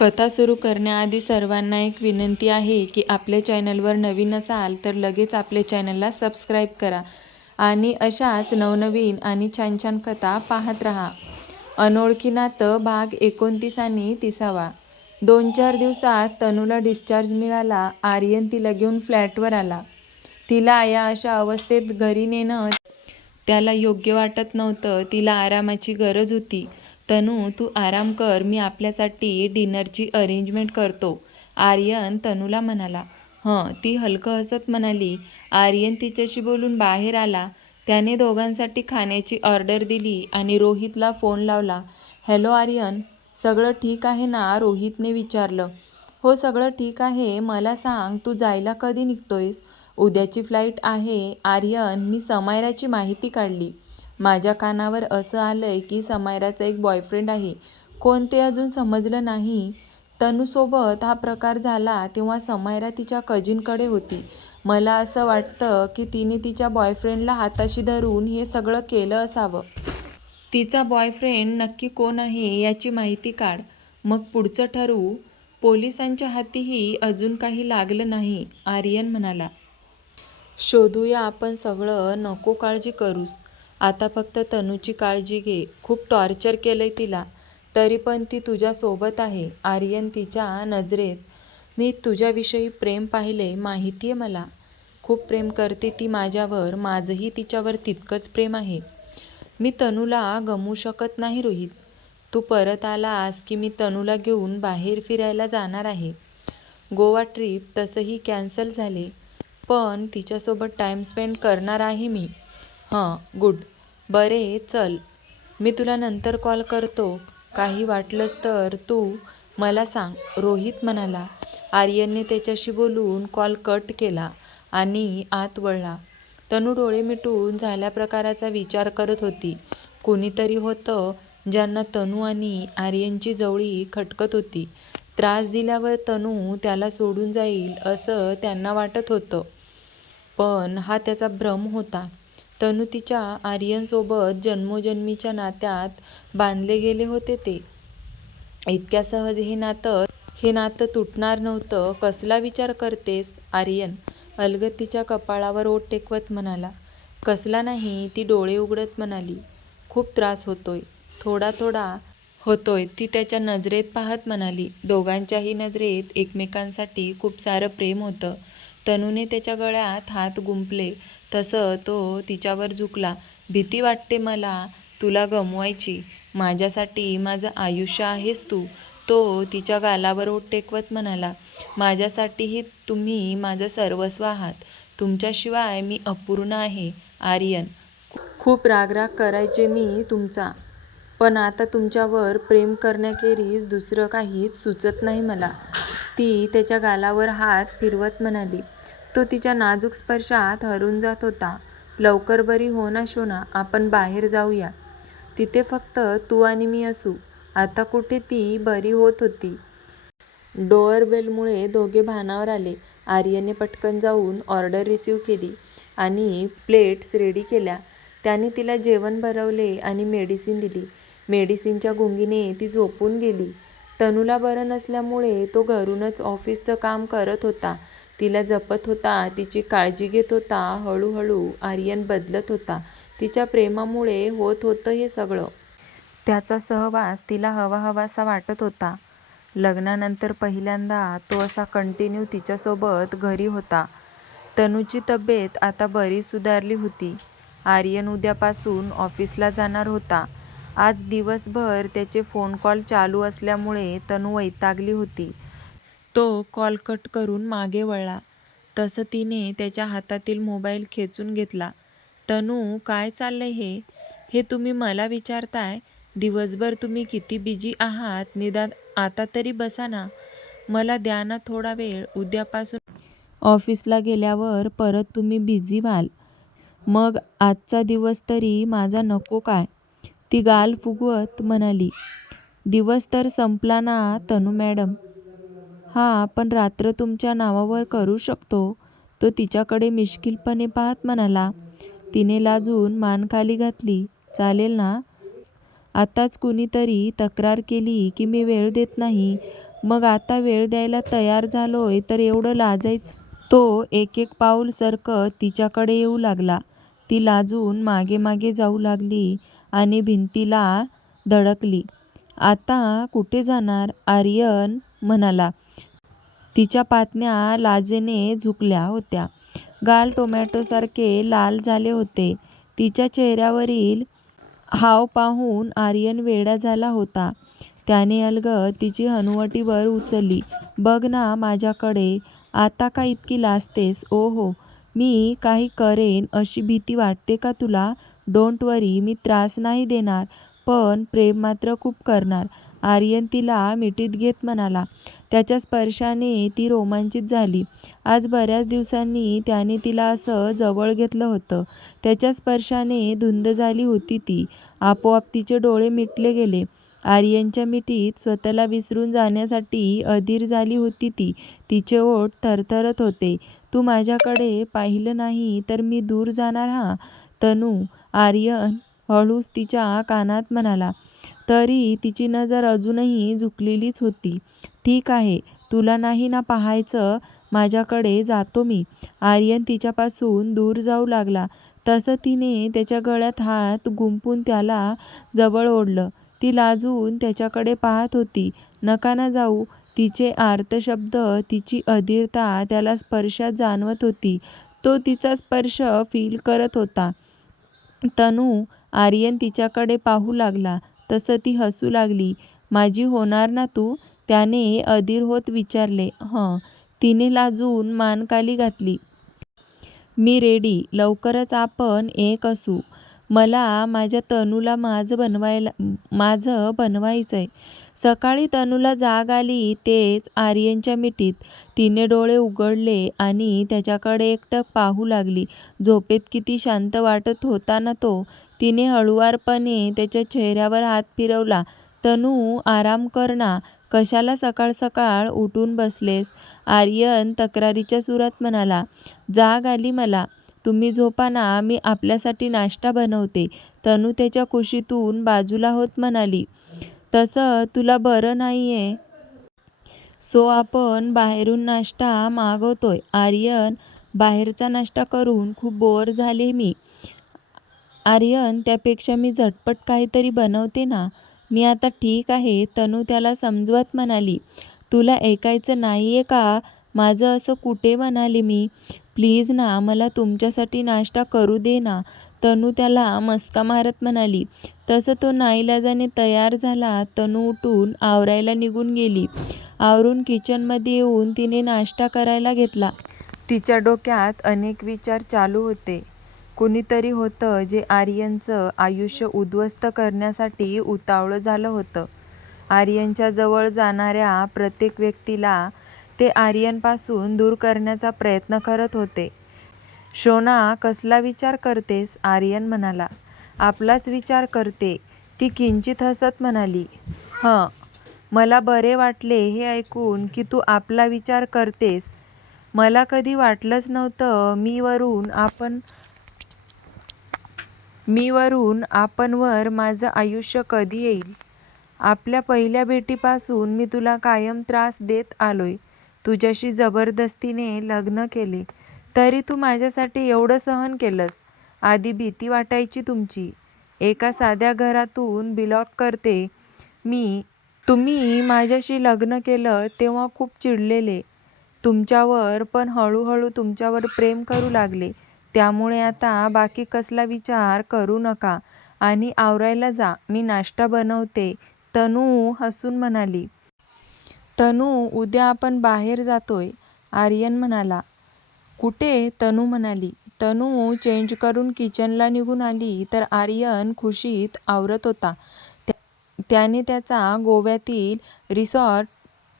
कथा सुरू करण्याआधी सर्वांना एक विनंती आहे की आपल्या चॅनलवर नवीन असाल तर लगेच आपल्या चॅनलला सबस्क्राईब करा आणि अशाच नवनवीन आणि छान छान कथा पाहत राहा. अनोळखी नातं भाग 29 आणि 30. 2-4 दिवसात तनूला डिस्चार्ज मिळाला. आर्यन तिला घेऊन फ्लॅटवर आला. तिला या अशा अवस्थेत घरी नेणं त्याला योग्य वाटत नव्हतं. तिला आरामाची गरज होती. तनू, तू आराम कर, मी आपल्यासाठी डिनरची अरेंजमेंट करतो, आर्यन तनूला म्हणाला. ती हलकं हसत म्हणाली. आर्यन तिच्याशी बोलून बाहेर आला. त्याने दोघांसाठी खाण्याची ऑर्डर दिली आणि रोहितला फोन लावला. हॅलो आर्यन, सगळं ठीक आहे ना? रोहितने विचारलं. हो, सगळं ठीक आहे. मला सांग, तू जायला कधी निघतोयस? उद्याची फ्लाईट आहे. आर्यन, मी समायराची माहिती काढली. माझ्या कानावर असं आलंय की समायराचा एक बॉयफ्रेंड आहे. कोण ते अजून समजलं नाही. तनूसोबत हा प्रकार झाला तेव्हा समायरा तिच्या कजिनकडे होती. मला असं वाटतं की तिने तिच्या बॉयफ्रेंडला हाताशी धरून हे सगळं केलं असावं. तिचा बॉयफ्रेंड नक्की कोण आहे याची माहिती काढ, मग पुढचं ठरवू. पोलिसांच्या हातीही अजून काही लागलं नाही, आर्यन म्हणाला. शोधूया आपण सगळं, नको काळजी करूस. आता फक्त तनूची काळजी घे. खूप टॉर्चर केलंय तिला, तरी पण ती तुझ्यासोबत आहे. आर्यन तिच्या नजरेत. मी तुझ्याविषयी प्रेम पाहिलंय, माहितीये मला. खूप प्रेम करते ती माझ्यावर. माझंही तिच्यावर तितकंच प्रेम आहे. मी तनूला गमवू शकत नाही रोहित. तू परत आलास की मी तनूला घेऊन बाहेर फिरायला जाणार आहे. गोवा ट्रिप तसंही कॅन्सल झाले, पण तिच्यासोबत टाईम स्पेंड करणार आहे मी. गुड. बरे, चल. मी तुला नंतर कॉल करतो. काही वाटलंच तर तू मला सांग, रोहित म्हणाला. आर्यनने त्याच्याशी बोलून कॉल कट केला आणि आत वळला. तनू डोळे मिटून झाल्या प्रकाराचा विचार करत होती. कुणीतरी होतं ज्यांना तनू आणि आर्यनची जवळी खटकत होती. त्रास दिल्यावर तनू त्याला सोडून जाईल असं त्यांना वाटत होतं, पण हा त्याचा भ्रम होता. तनू तिच्या आर्यनसोबत जन्मोजन्मीच्या नात्यात बांधले गेले होते. ते इतक्या सहज हे नातं तुटणार नव्हतं. कसला विचार करतेस? आर्यन अलगद तिच्या कपाळावर ओठ टेकवत म्हणाला. कसला नाही, ती डोळे उघडत म्हणाली. खूप त्रास होतोय. थोडा थोडा होतोय, ती त्याच्या नजरेत पाहत म्हणाली. दोघांच्याही नजरेत एकमेकांसाठी खूप सारं प्रेम होतं. तनूने त्याच्या गळ्यात हात गुंफले तसं तो तिच्यावर झुकला. भीती वाटते मला तुला गमवायची. माझ्यासाठी माझं आयुष्य आहेस तू. तो तिच्या गालावर ओठ टेकवत म्हणाला. माझ्यासाठीही तुम्ही माझं सर्वस्व आहात. तुमच्याशिवाय मी अपूर्ण आहे. आर्यन, खूप राग करायचे मी तुमचा, पण आता तुमच्यावर प्रेम करण्याखेरीज दुसरं काहीच सुचत नाही मला. ती त्याच्या गालावर हात फिरवत म्हणाली. तो तिच्या नाजूक स्पर्शात हरून जात होता. लवकर बरी हो ना शोना, आपण बाहेर जाऊया. तिथे फक्त तू आणि मी असू. आता कुठे ती बरी होत होती. डोअरबेलमुळे दोघे भानावर आले. आर्यनने पटकन जाऊन ऑर्डर रिसीव्ह केली आणि प्लेट्स रेडी केल्या. त्याने तिला जेवण भरवले आणि मेडिसिन दिली. मेडिसिनच्या गुंगीने ती झोपून गेली. तनूला बरं नसल्यामुळे तो घरूनच ऑफिसचं काम करत होता. तिला जपत होता, तिची काळजी घेत होता. हळूहळू आर्यन बदलत होता. तिच्या प्रेमामुळे होत होतं हे सगळं. त्याचा सहवास तिला हवाहवासा वाटत होता. लग्नानंतर पहिल्यांदा तो असा कंटिन्यू तिच्यासोबत घरी होता. तनूची तब्येत आता बरीच सुधारली होती. आर्यन उद्यापासून ऑफिसला जाणार होता. आज दिवसभर त्याचे फोन कॉल चालू असल्यामुळे तनू वैतागली होती. तो कॉल कट करून मागे वळला तसं तिने त्याच्या हातातील मोबाईल खेचून घेतला. तनू, काय चाललंय हे तुम्ही मला विचारताय? दिवसभर तुम्ही किती बिझी आहात, निदान आता तरी बसा ना. मला द्या ना थोडा वेळ. उद्यापासून ऑफिसला गेल्यावर परत तुम्ही बिझी व्हाल. मग आजचा दिवस तरी माझा नको काय? ती गाल फुगवत म्हणाली. दिवस तर संपला ना तनू मॅडम. पण रात्र तुमच्या नावावर करू शकतो. तो तिच्याकडे मिश्किलपणे पाहत म्हणाला. तिने लाजून मान खाली घातली. चालेल ना? आताच कुणीतरी तक्रार केली की मी वेळ देत नाही. मग आता वेळ द्यायला तयार झालोय तर एवढं लाजायचं? तो एक एक पाऊल सरकत तिच्याकडे येऊ लागला. ती लाजून मागे मागे जाऊ लागली आणि भिंतीला धडकली. आता कुठे जाणार? आर्यन म्हणाला. तिच्या पातण्या लाजेने झुकल्या होत्या. गाल टोमॅटोसारखे लाल झाले होते. तिच्या चेहऱ्यावरील हाव पाहून आर्यन वेडा झाला होता. त्याने अलगद तिची हनुवटीवर उचलली. बघ ना माझ्याकडे. आता का इतकी लाजतेस? ओहो, मी काही करेन अशी भीती वाटते का तुला? डोंट वरी, मी त्रास नाही देणार, पण प्रेम मात्र खूप करणार, आर्यन तिला मिठीत घेत म्हणाला. त्याच्या स्पर्शाने ती रोमांचित झाली. आज बऱ्याच दिवसांनी त्याने तिला असं जवळ घेतलं होतं. त्याच्या स्पर्शाने धुंद झाली होती ती. आपोआप तिचे डोळे मिटले गेले. आर्यनच्या मिठीत स्वतःला विसरून जाण्यासाठी अधीर झाली होती ती. तिचे ओठ थरथरत होते. तू माझ्याकडे पाहिलं नाही तर मी दूर जाणार हा तनू, आर्यन हळूच तिच्या कानात म्हणाला. तरी तिची नजर अजूनही झुकलेलीच होती. ठीक आहे, तुला नाही ना पाहायचं माझ्याकडे, जातो मी. आर्यन तिच्यापासून दूर जाऊ लागला. तसं तिने त्याच्या गळ्यात हात गुंफून त्याला जवळ ओढलं. ती लाजून त्याच्याकडे पाहत होती. नका ना जाऊ. तिचे आर्त शब्द, तिची अधीरता त्याला स्पर्शात जाणवत होती. तो तिचा स्पर्श फील करत होता. तनू, आर्यन तिच्याकडे पाहू लागला. तसं ती हसू लागली. माझी होणार ना तू? त्याने अधीर होत विचारले. हं. तिने लाजून मान खाली घातली. मी रेडी. लवकरच आपण एक असू. मला माझ्या तनूला माझं बनवायचंय. सकाळी तनूला जाग आली तेच आर्यनच्या मिठीत. तिने डोळे उघडले आणि त्याच्याकडे एकटक पाहू लागली. झोपेत किती शांत वाटत होता ना तो. तिने हळुवारपणे त्याच्या चेहऱ्यावर हात फिरवला. तनू, आराम कर ना. कशाला सकाळ सकाळ उठून बसलेस? आर्यन तक्रारीच्या सुरात म्हणाला. जाग आली मला. तुम्ही झोपा ना, मी आपल्यासाठी नाश्ता बनवते. तनू त्याच्या कुशीतून बाजूला होत म्हणाली. तसं तुला बरं नाहीये, सो आपण बाहेरून नाश्ता मागवतोय. आर्यन, बाहेरचा नाश्ता करून खूप बोर झाले मी. आर्यन, त्यापेक्षा मी झटपट काहीतरी बनवते ना. मी आता ठीक आहे, तनू त्याला समजवत म्हणाली. तुला ऐकायचं नाहीये का माझं? असं कुठे म्हणाले मी? प्लीज ना, मला तुमच्यासाठी नाश्ता करू दे ना, तनू त्याला मस्का मारत म्हणाली. तसं तो नाईलाजाने तयार झाला. तनू उठून आवरायला निघून गेली. आवरून किचनमध्ये येऊन तिने नाश्ता करायला घेतला. तिच्या डोक्यात अनेक विचार चालू होते. कुणीतरी होतं जे आर्यनचं आयुष्य उद्ध्वस्त करण्यासाठी उतावळं झालं होतं. आर्यनच्या जवळ जाणाऱ्या प्रत्येक व्यक्तीला ते आर्यनपासून दूर करण्याचा प्रयत्न करत होते. शोना, कसला विचार करतेस? आर्यन म्हणाला. आपलाच विचार करते, ती किंचित हसत म्हणाली. हं, मला बरे वाटले हे ऐकून की तू आपला विचार करतेस. मला कधी वाटलंच नव्हतं मीवरून आपणवर माझं आयुष्य कधी येईल. आपल्या पहिल्या भेटीपासून मी तुला कायम त्रास देत आलोय. तुझ्याशी जबरदस्तीने लग्न केले, तरी तू माझ्यासाठी एवढं सहन केलंस. आधी भीती वाटायची तुमची. एका साध्या घरातून बिलॉग करते मी. तुम्ही माझ्याशी लग्न केलं तेव्हा खूप चिडलेले तुमच्यावर, पण हळूहळू तुमच्यावर प्रेम करू लागले. त्यामुळे आता बाकी कसला विचार करू नका आणि आवरायला जा. मी नाश्ता बनवते, तनू हसून म्हणाली. तनू, उद्या आपण बाहेर जातोय, आर्यन म्हणाला. कुठे? तनू म्हणाली. तनू चेंज करून किचनला निघून आली तर आर्यन खुशीत आवरत होता. त्याने त्याचा गोव्यातील रिसॉर्ट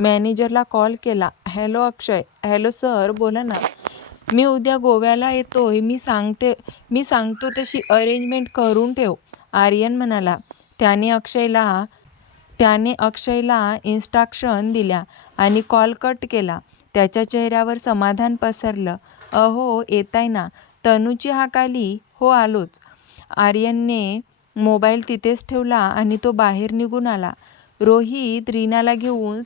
मॅनेजरला कॉल केला. हॅलो अक्षय. हॅलो सर, बोला ना. मी उद्या गोव्याला येतोय. मी सांगतो तशी अरेंजमेंट करून ठेव, आर्यन म्हणाला. त्याने अक्षयला इन्स्ट्रक्शन दिल्या आणि कॉल कट केला. त्याच्या चेहऱ्यावर समाधान पसरलं. अहो, येताय ना? तनूची हाक आली. हो, आलोच. आर्यनने मोबाईल तिथेच ठेवला आणि तो बाहेर निघून आला. रोहित रीनाला घेऊन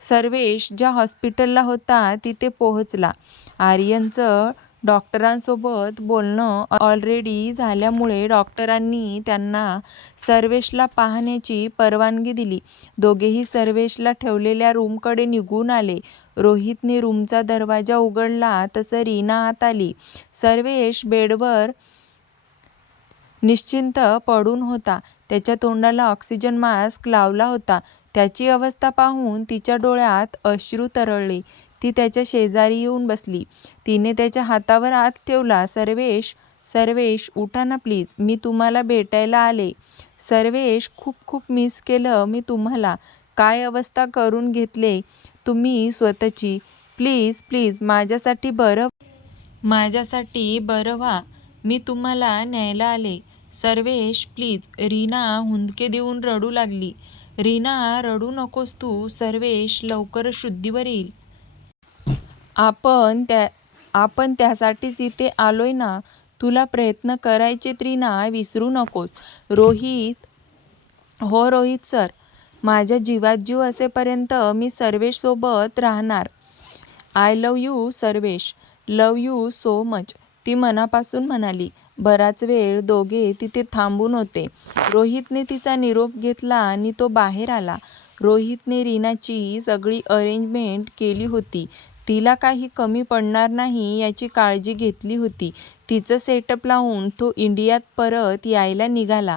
सर्वेश ज्या हॉस्पिटलला होता तिथे पोहोचला. आर्यनचं डॉक्टरांसोबत बोलणं ऑलरेडी झाल्यामुळे डॉक्टरांनी त्यांना सर्वेशला पाहण्याची परवानगी दिली. दोघेही सर्वेशला ठेवलेल्या रूमकडे निघून आले. रोहितने रूमचा दरवाजा उघडला तसं रीना आत आली. सर्वेश बेडवर निश्चिंत पडून होता. त्याच्या तोंडाला ऑक्सिजन मास्क लावला होता. त्याची अवस्था पाहून तिच्या डोळ्यात अश्रू तरळले. ती त्याच्या शेजारी येऊन बसली. तिने त्याच्या हातावर हात ठेवला. सर्वेश उठा ना प्लीज, मी तुम्हाला भेटायला आले. सर्वेश, खूप खूप मिस केलं मी तुम्हाला. काय अवस्था करून घेतले तुम्ही स्वतःची. प्लीज माझ्यासाठी बरं व्हा. मी तुम्हाला न्यायला आले. सर्वेश प्लीज. रीना हुंदके देऊन रडू लागली. रीना, रडू नकोस तू. सर्वेश लवकरच शुद्धीवर येईल. आपण त्यासाठीच इथे आलोय ना. तुला प्रयत्न करायचेत रीना, विसरू नकोस. हो रोहित सर, माझ्या जीवात जीव असेपर्यंत मी सर्वेशसोबत राहणार. I love you Sarvesh. Love you so much, ती मनापासून म्हणाली. बराच वेळ दोघे तिथे थांबून होते. रोहितने तिचा निरोप घेतला आणि तो बाहेर आला. रोहितने रीनाची सगळी अरेंजमेंट केली होती. तिला काही कमी पडणार नाही याची काळजी घेतली होती. तिचं सेटअप लावून तो इंडियात परत यायला निघाला.